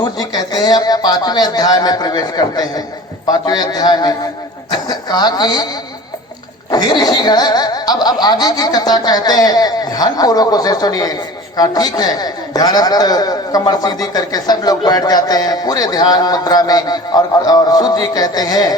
सूत जी कहते हैं अब 5वें अध्याय में प्रवेश करते हैं। 5वें अध्याय में कहा कि हे ऋषिगण, अब आगे की कथा कहते हैं, ध्यान पूर्वक उसे सुनिए। कहा ठीक है। ध्यानस्थ कमर सीधी करके सब लोग बैठ जाते हैं पूरे ध्यान मुद्रा में। और सूत जी कहते हैं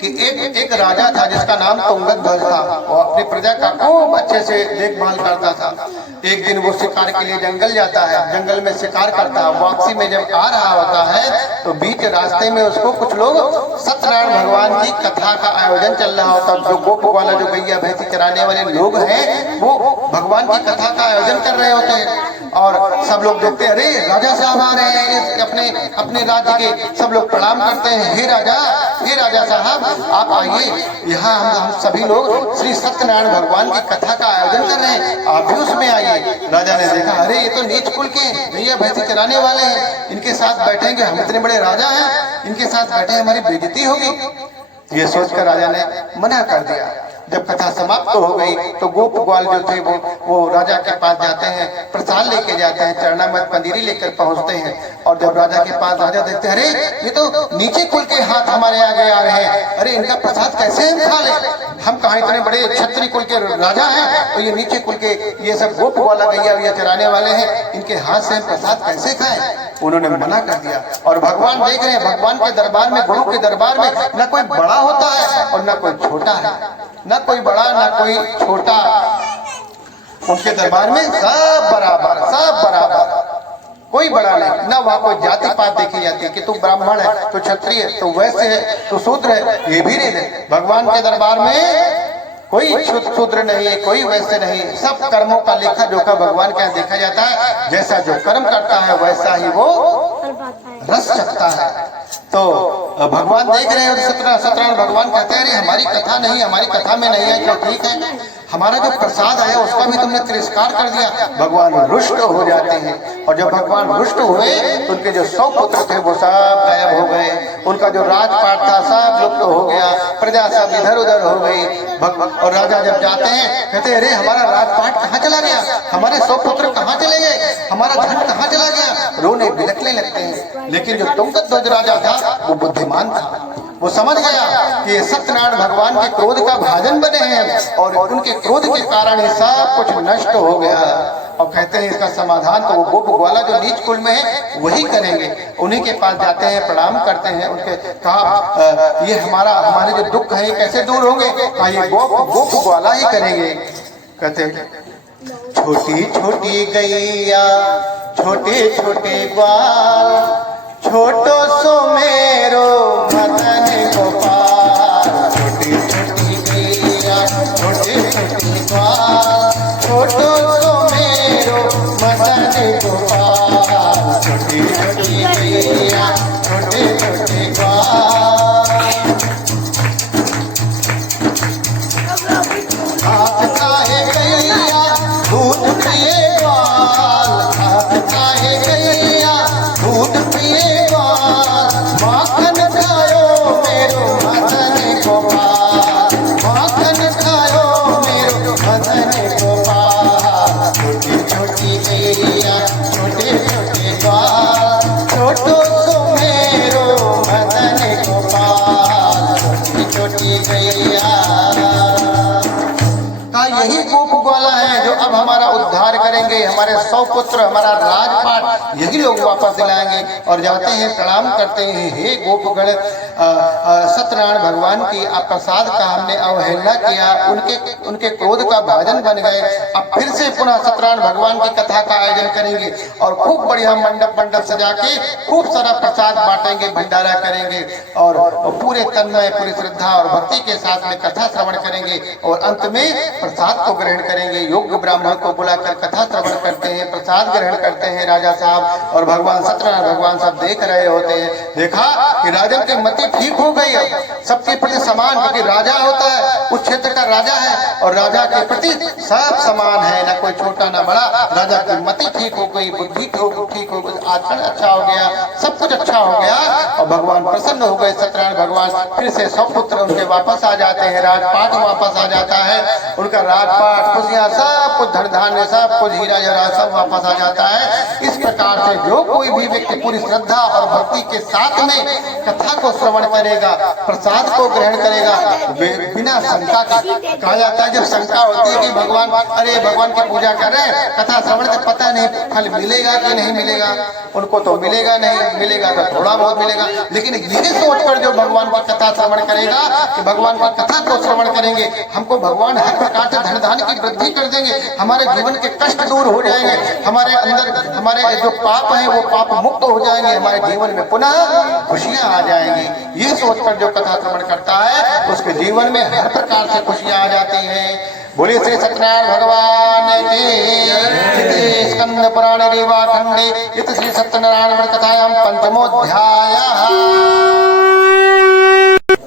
कि एक राजा था जिसका नाम तुंगध्वज था। वो अपनी प्रजा का खूब अच्छे से देखभाल करता था। एक दिन वो शिकार के लिए जंगल जाता है, जंगल में शिकार करता है। वापसी में जब आ रहा होता है तो बीच रास्ते में उसको कुछ लोग सत्यनारायण भगवान की कथा का आयोजन चल रहा होता है। जो गोप वाला, जो गैया भैंसी चराने वाले लोग हैं, वो भगवान की कथा का आयोजन कर रहे होते हैं। और सब लोग देखते हैं, अरे राजा साहब आ रहे हैं अपने राज्य के। सब लोग प्रणाम करते हैं, हे राजा साहब आप आइए, यहाँ हम सभी लोग श्री सत्यनारायण भगवान की कथा का आयोजन कर रहे हैं, आप भी उसमें आइए। राजा ने देखा, अरे ये तो नीच कुल के भैया भैंसी चराने वाले हैं, इनके साथ बैठेंगे, हम इतने बड़े राजा हैं, इनके साथ बैठे हमारी बेइज्जती होगी। ये सोचकर राजा ने मना कर दिया। जब कथा समाप्त हो गई तो गोप ग्वाल जो थे वो राजा के पास जाते हैं, प्रसाद लेके जाते हैं, चरणामृत पंजीरी लेकर पहुंचते हैं। और जब राजा के पास राजा देखते हैं, अरे ये तो नीचे कुल के हाथ हमारे आगे आ रहे हैं, अरे इनका प्रसाद कैसे हम खा ले? हम कहाँ इतने बड़े क्षत्रिय कुल के राजा हैं, तो ये नीचे कुल के ये सब गोप वाला गैया चराने वाले हैं, इनके हाथ से हम प्रसाद कैसे खाएं? उन्होंने मना कर दिया। और भगवान देख रहे हैं, भगवान के दरबार में, गुरु के दरबार में न कोई बड़ा होता है और न कोई छोटा है, न कोई बड़ा न कोई छोटा। उनके दरबार में सब बराबर, सब बराबर, कोई बड़ा नहीं। ना वहाँ कोई जाति पात देखी जाती है कि तू ब्राह्मण है, तू क्षत्रिय है, तू वैश्य है, तू शूद्र है, ये भी नहीं है। भगवान के दरबार में कोई शूद्र नहीं है, कोई वैसे नहीं। सब कर्मों का लेखा जोखा भगवान के यहाँ देखा जाता है। जैसा जो कर्म करता है वैसा ही वो रस चखता है। तो भगवान देख रहे हैं, सत्यनारायण भगवान कहते हैं, अरे हमारी कथा नहीं, हमारी कथा में नहीं है, तो ठीक है, हमारा जो प्रसाद आया उसका भी तुमने तिरस्कार कर दिया। भगवान रुष्ट हो जाते हैं। और जब भगवान रुष्ट हुए तो उनके जो 100 पुत्र थे वो सब गायब हो गए। उनका जो राजपाट था सब लुप्त हो गया, प्रजा सब इधर उधर हो गई। और राजा जब जाते हैं कहते, अरे हमारा राजपाट कहाँ चला गया, हमारे 100 पुत्र कहाँ चले गए, हमारा धन कहाँ चला गया? रोने बिलखने लगते हैं। लेकिन जो तुंगध्वज राजा था वो बुद्धिमान था, वो समझ गया कि ये सत्यनारायण भगवान के क्रोध का भाजन बने हैं और उनके क्रोध के कारण ये सब कुछ नष्ट हो गया। और कहते हैं इसका समाधान तो वो गोप ग्वाला जो नीच कुल में है वही करेंगे। उन्हीं के पास जाते हैं, प्रणाम करते हैं। उनके कहा, ये हमारे जो दुख है कैसे दूर होंगे? कहा, ये गोप ग्वाला ही करेंगे। कहते हैं, छोटी छोटी गैया छोटे छोटे ग्वाल, छोटो सो मेरो मदन गोपाल। छोटी छोटी गैया छोटे छोटे ग्वाल, छोटो सो मेरो मदन गोपाल। छोटी छोटी गैया छोटे छोटे ग्वाल, हाथ खाए गैया दूध पिए ग्वाल, हाथ खाए गैया दूध पिए ग्वाल। माखन खायो मेरो मदन गोपाल, माखन खायो मेरो मदन गोपाल। छोटी छोटी गैया छोटे छोटे ग्वाल, छोटो सो मेरो मदन गोपाल। छोटी छोटी गैया का यही गोप ग्वाला है जो अब हमारा उद्धार करेंगे। हमारे 100 पुत्र, हमारा राजपाट यही लोग वापस दिलाएंगे। और जाते हैं, प्रणाम करते हैं, हे गोपगण, सत्यनारायण भगवान की प्रसाद का हमने अवहेलना किया, उनके क्रोध का भाजन बन गए। अब फिर से पुनः सत्यनारायण भगवान की कथा का आयोजन करेंगे और खूब बढ़िया मंडप सजा के खूब सारा प्रसाद बांटेंगे, भंडारा करेंगे और पूरे तन्मय, पूरी श्रद्धा और भक्ति के साथ में कथा श्रवण करेंगे। और अंत में प्रसाद को ग्रहण करेंगे। योग्य ब्राह्मण को बुलाकर कथा श्रवण करते हैं, प्रसाद ग्रहण करते हैं राजा साहब। और भगवान सत्यनारायण भगवान सब देख रहे होते हैं। देखा कि राजा की मति ठीक हो गई है, सबके प्रति समान, क्योंकि राजा होता है उस क्षेत्र का राजा है और राजा के प्रति सब समान है, ना कोई छोटा ना बड़ा। राजा की मति ठीक हो गई, बुद्धि ठीक हो गई, आचरण अच्छा हो गया, सब कुछ अच्छा हो गया और भगवान प्रसन्न हो गए। सत्यनारायण भगवान फिर से 100 पुत्र उनके वापस आ जाते हैं, राजपाट वापस आ जाता है, उनका राजपाट खुशियां सब कुछ धन धान्य, सब कुछ हीरा जवाहरात सब वापस आ जाता है। इस प्रकार से जो कोई भी व्यक्ति पूरी श्रद्धा और भक्ति के साथ में कथा को श्रवण करेगा, प्रसाद को ग्रहण करेगा, बिना शंका के, कहा जाता है जब शंका होती है कि भगवान, अरे भगवान की पूजा कर रहे हैं, कथा श्रवण से पता नहीं फल मिलेगा कि नहीं मिलेगा, उनको तो मिलेगा नहीं, मिलेगा तो थोड़ा बहुत मिलेगा, लेकिन ये सोचकर जो भगवान की कथा श्रवण करेगा कि भगवान की कथा को श्रवण करेंगे, हमको भगवान हर प्रकार से धन धान्य की वृद्धि कर देंगे, हमारे जीवन के कष्ट दूर हो जाएंगे, हमारे अंदर हमारे जो पाप है वो पाप मुक्त हो जाएंगे, हमारे जीवन में पुनः खुशियां आ जाएंगी। ये सोचकर जो कथा श्रवण करता है उसके जीवन में हर प्रकार से खुशियां आ जाती हैं। बोलिए श्री सत्यनारायण भगवान की। स्कंद पुराण रेवा खंडे इत श्री सत्यनारायण कथायां पंचमोध्यायः।